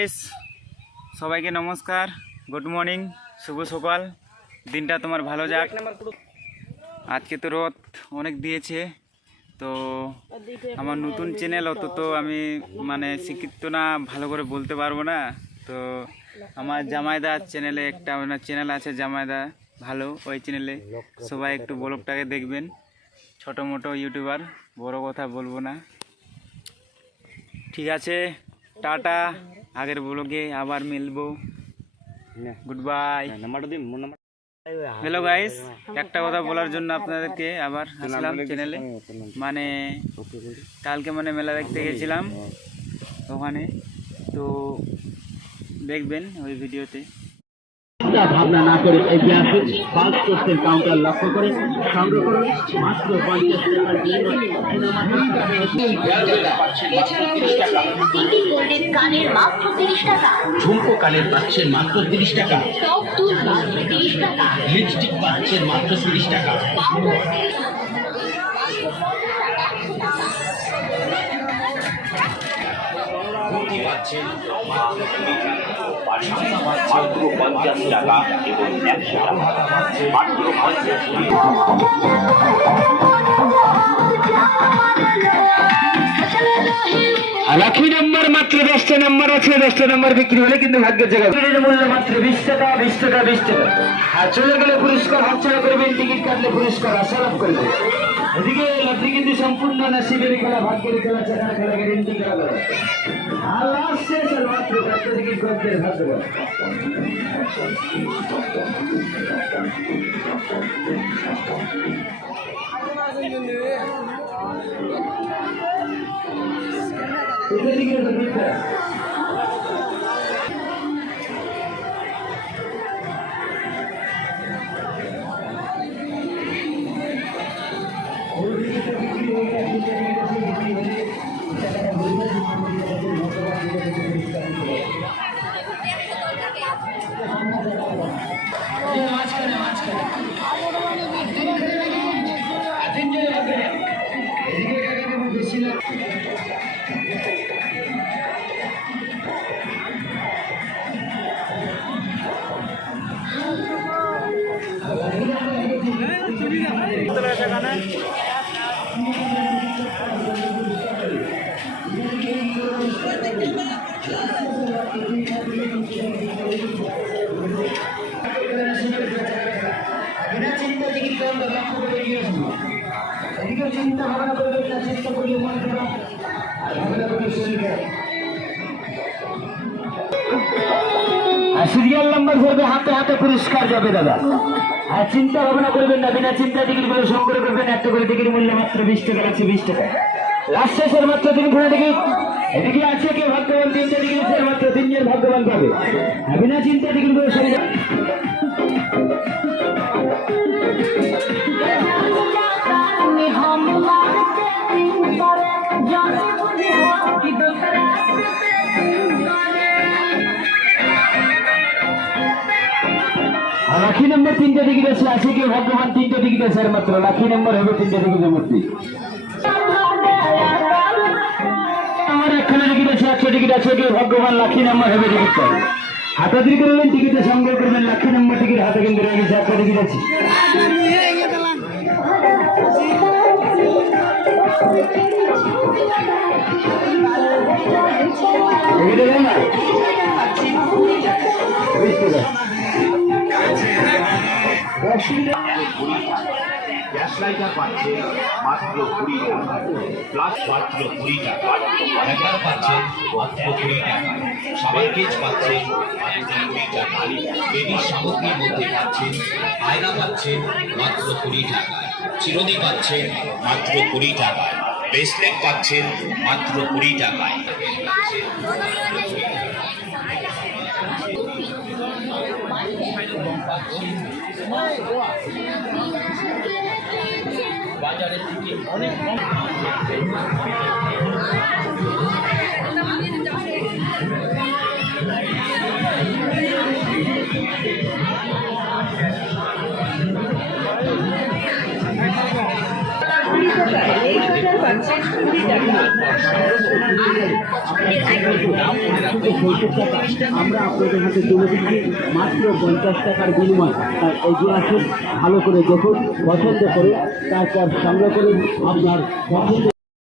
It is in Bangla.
এস সবাইকে নমস্কার, গুড মর্নিং, শুভ সকাল। দিনটা তোমার ভালো যাক। আজকে তো রোদ অনেক দিয়েছে, তো আমার নতুন চ্যানেল, অত তো আমি শিক্ষিত না, ভালো করে বলতে পারবো না। তো আমার জামাইদা চ্যানেলে একটা চ্যানেল আছে, জামাইদা ভালো, ওই চ্যানেলে সবাই একটু ব্লগটাকে দেখবেন। ছোটো মোটো ইউটিউবার, বড় কথা বলবো না। ঠিক আছে, টাটা, আগের ব্লগে আবার মিলবো। Goodbye. হ্যালো গাইস, একটা কথা বলার জন্য আপনাদেরকে আবার আসলাম চ্যানেলে। কালকে মেলা দেখতে গেছিলাম ওখানে, তো দেখবেন ওই ভিডিওতে। ভাবনা না করে এগিয়ে আসুন, ফার্স্ট কোর্সের কাউন্টার লক্ষ্য করে সংগ্রহ করুন মাত্র 50 টাকা। কানের মাত্র 30 টাকা, ঝুমকো কানের পাচ্ছেন মাত্র 30 টাকা, টপ দুধ মাত্র 30 টাকা, লিপস্টিক পাচ্ছেন মাত্র 30 টাকা। পাচ্ছেন মাত্র 50 টাকা এবং 100 টাকা, মাত্র 50 লাখি নম্বর মাত্র 10টা নম্বর আছে, 10টা নম্বর বিক্রি হলে কিন্তু ভাগ্যের জায়গা। মূল্য মাত্র 20 টাকা, 20 টাকা, 20 টাকা। আর চলে গেলে পুরস্কার হাতছাড়া করবেন, টিকিট কাটলে পুরস্কার আশালাভ করবে। এদিকে লটারি কিন্তু সম্পূর্ণ নসিবের খেলা, ভাগ্যের খেলা, চাকার খেলা, গ্যারেন্টি খেলা। আর লাস্ট শেষ আর মাত্র 4টা টিকিট করতে ভাগ্য। চিন্তা ভাবনা করবেন না, চেষ্টা করলে মনে করা সিরিয়াল নাম্বার ধরবে, হাতে হাতে পুরস্কার যাবে দাদা। আর চিন্তা ভাবনা করবেন না, বিনা চিন্তা টিকিট গুলো সংগ্রহ করবেন। একটা করে টিকিট মূল্য মাত্র 20 টাকা আছে, 20 টাকা। লাস্ট শেষের মাত্র 3 টিকিট। এদিকে আছে কে ভাগ্যবান, 3টা টিকিট মাত্র 3 জন ভাগ্যবান পাবে। বিনা চিন্তা টিকিট গুলো সঙ্গে লাখি নম্বর 3টা টিকিট আছে, আছে কেউ ভাগ্যবান? 3টা টিকিট আছে আর মাত্র। লাখি নম্বর হবে 3টা টিকিটের মধ্যে। আমার একখানে টিকিট আছে, 100 টিকিট আছে, কেউ ভাগ্যবান? লাখি নম্বর হবে টিকিটটা। হাতাহাতি করবেন, টিকিটে সংগ্রহ করবেন। লাখি নম্বর টিকিট হাতে কিন্তু রয়ে গেছে, 100 টিকিট আছে। গ্যাস লাইটার পাচ্ছে মাত্র 20 টাকা, প্লাস মাত্র 20 টাকা, হ্যাঙ্গার পাচ্ছে মাত্র 20 টাকা, সাবান কেজ পাচ্ছে মাত্র 20 টাকা, বেবির সামগ্রীর মধ্যে পাচ্ছেন আয়না পাচ্ছেন মাত্র 20 টাকায়, চিরুনি পাচ্ছেন মাত্র 20 টাকায়, ব্রেসলেট পাচ্ছেন মাত্র 20 টাকায়। বাজারে থেকে অনেক টাকা, এই বাজার পাচ্ছেন 20 টাকা। আমরা আপনাদের হাতে তুলে দিচ্ছি মাত্র 50 টাকার বিনিময়। তাই এগিয়ে আসুন, ভালো করে দেখুন, পছন্দ করুন, তারপর সংগ্রহ করুন আপনার পছন্দ।